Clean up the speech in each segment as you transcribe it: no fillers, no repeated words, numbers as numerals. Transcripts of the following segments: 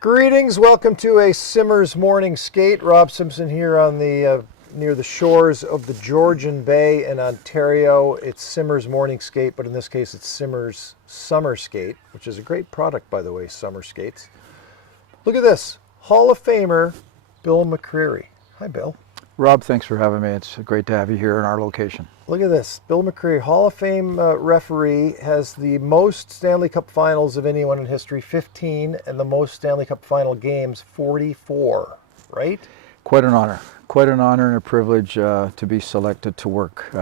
Greetings, welcome to a Simmers morning skate. Rob Simpson here on the near the shores of the Georgian Bay in Ontario. It's Simmers morning skate, but in this case it's Simmers summer skate, which is a great product, by the way, summer skates. Look at this, Hall of Famer Bill McCreary. Hi, Bill. Rob, thanks for having me. It's great to have you here in our location. Look at this. Bill McCreary, Hall of Fame referee, has the most Stanley Cup Finals of anyone in history, 15, and the most Stanley Cup Final games, 44, right? Quite an honor. Quite an honor and a privilege to be selected to work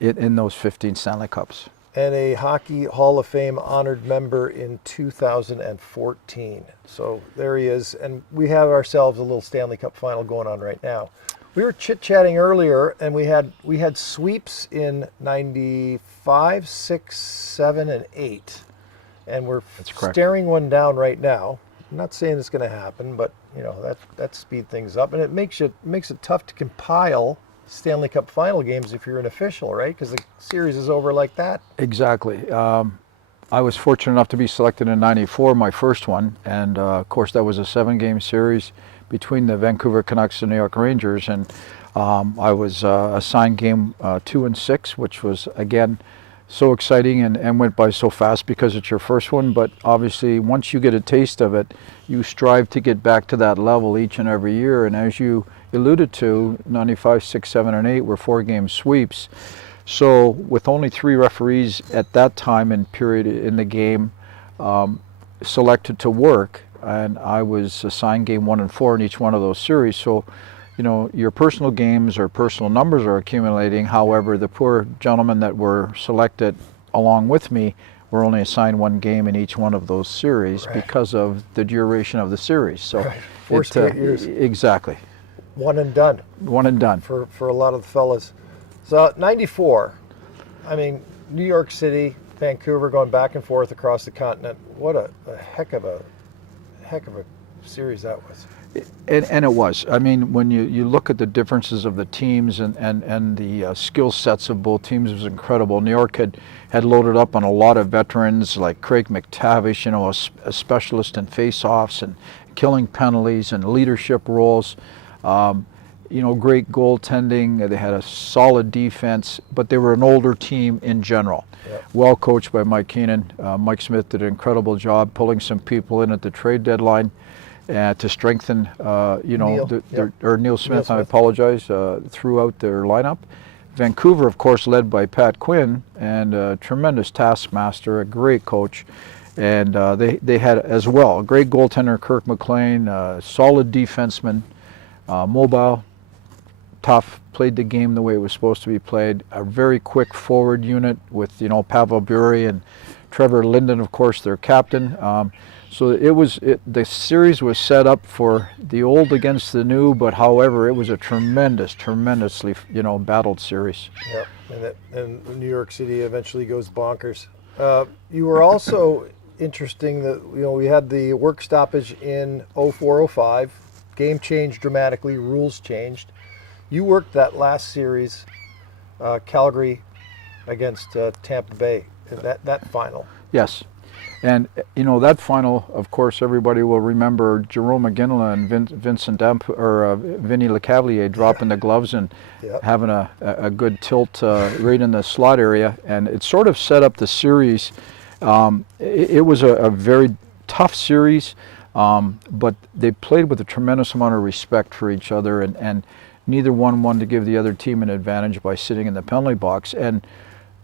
in those 15 Stanley Cups. And a Hockey Hall of Fame honored member in 2014. So there he is. And we have ourselves a little Stanley Cup Final going on right now. We were chit-chatting earlier, and we had sweeps in 95, 6, 7, and 8. And we're staring one down right now. I'm not saying it's going to happen, but you know that speed things up, and it makes it tough to compile Stanley Cup Final games if you're an official, right? Because the series is over like that. Exactly. I was fortunate enough to be selected in '94, my first one, and of course that was a 7-game series between the Vancouver Canucks and New York Rangers, and I was assigned game 2 and 6, which was again so exciting and went by so fast because it's your first one. But obviously once you get a taste of it, you strive to get back to that level each and every year. And as you alluded to, 95, 6, 7, and 8 were 4-game sweeps. So with only 3 referees at that time and period in the game selected to work, and I was assigned game 1 and 4 in each one of those series. So, you know, your personal games or personal numbers are accumulating. However, the poor gentlemen that were selected along with me were only assigned 1 game in each one of those series, right, because of the duration of the series. So, right. 4 straight years. Exactly. One and done. One and done. For a lot of the fellas. So, 94, I mean, New York City, Vancouver, going back and forth across the continent. What a heck of a series that was. And it was. I mean, when you look at the differences of the teams and the skill sets of both teams, it was incredible. New York had loaded up on a lot of veterans like Craig McTavish, you know, a specialist in face-offs and killing penalties and leadership roles. You know, great goaltending. They had a solid defense, but they were an older team in general. Yep. Well coached by Mike Keenan. Mike Smith did an incredible job pulling some people in at the trade deadline to strengthen, you know, Neil Smith, I apologize, throughout their lineup. Vancouver, of course, led by Pat Quinn, and a tremendous taskmaster, a great coach. And they had as well a great goaltender, Kirk McLean, solid defenseman, mobile, tough, played the game the way it was supposed to be played. A very quick forward unit with, you know, Pavel Bure and Trevor Linden, of course, their captain. So the series was set up for the old against the new, but however, it was a tremendously, you know, battled series. Yeah, and New York City eventually goes bonkers. You were also interesting that, you know, we had the work stoppage in 04-05. Game changed dramatically, rules changed. You worked that last series, Calgary against Tampa Bay, that final. Yes, and you know that final, of course, everybody will remember Jerome McGinley and Vinny Lecavalier dropping the gloves and having a good tilt right in the slot area, and it sort of set up the series. It was a very tough series, but they played with a tremendous amount of respect for each other, and neither one wanted to give the other team an advantage by sitting in the penalty box. And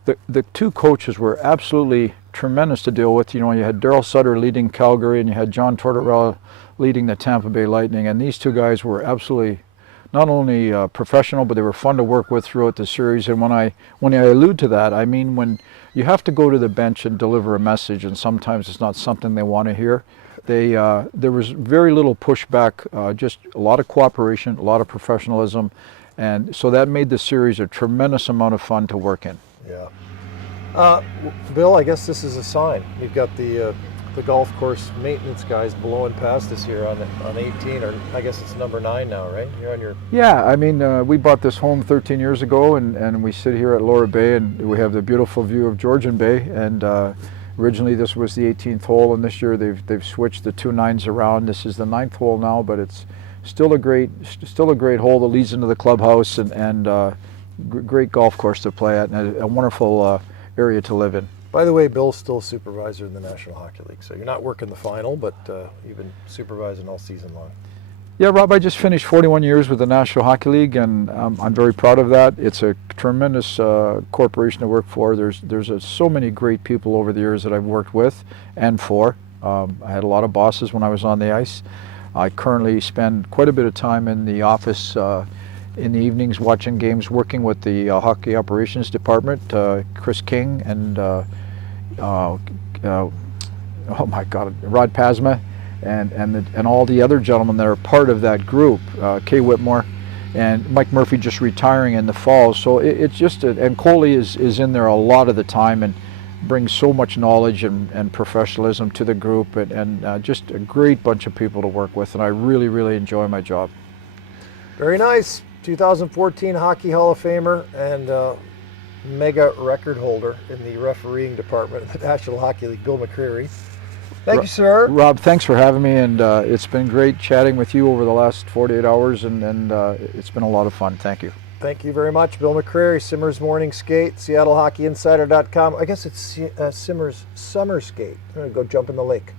the 2 coaches were absolutely tremendous to deal with. You know, you had Darryl Sutter leading Calgary, and you had John Tortorella leading the Tampa Bay Lightning. And these 2 guys were absolutely not only professional, but they were fun to work with throughout the series. And when I allude to that, I mean when you have to go to the bench and deliver a message, and sometimes it's not something they want to hear. There was very little pushback, just a lot of cooperation, a lot of professionalism, and so that made the series a tremendous amount of fun to work in. Yeah. Bill, I guess this is a sign. You've got the golf course maintenance guys blowing past us here on 18, or I guess it's number 9 now, right? You're on your... Yeah, I mean, we bought this home 13 years ago, and we sit here at Laura Bay, and we have the beautiful view of Georgian Bay, and Originally, this was the 18th hole, and this year they've switched the 2 9s around. This is the 9th hole now, but it's still a great hole that leads into the clubhouse, and great golf course to play at, and a wonderful area to live in. By the way, Bill's still supervisor in the National Hockey League, so you're not working the final, but you've been supervising all season long. Yeah, Rob, I just finished 41 years with the National Hockey League, and I'm very proud of that. It's a tremendous corporation to work for. There's so many great people over the years that I've worked with and for. I had a lot of bosses when I was on the ice. I currently spend quite a bit of time in the office in the evenings watching games, working with the hockey operations department, Chris King and oh my God, Rod Pasma. And all the other gentlemen that are part of that group, Kay Whitmore, and Mike Murphy just retiring in the fall. So it's just, and Coley is in there a lot of the time and brings so much knowledge and professionalism to the group, and just a great bunch of people to work with, and I really, really enjoy my job. Very nice. 2014 Hockey Hall of Famer and mega record holder in the refereeing department of the National Hockey League, Bill McCreary. Thank you, sir. Rob, thanks for having me, and it's been great chatting with you over the last 48 hours, and it's been a lot of fun. Thank you. Thank you very much, Bill McCreary, Simmers Morning Skate, SeattleHockeyInsider.com. I guess it's Simmers Summer Skate. I'm going to go jump in the lake.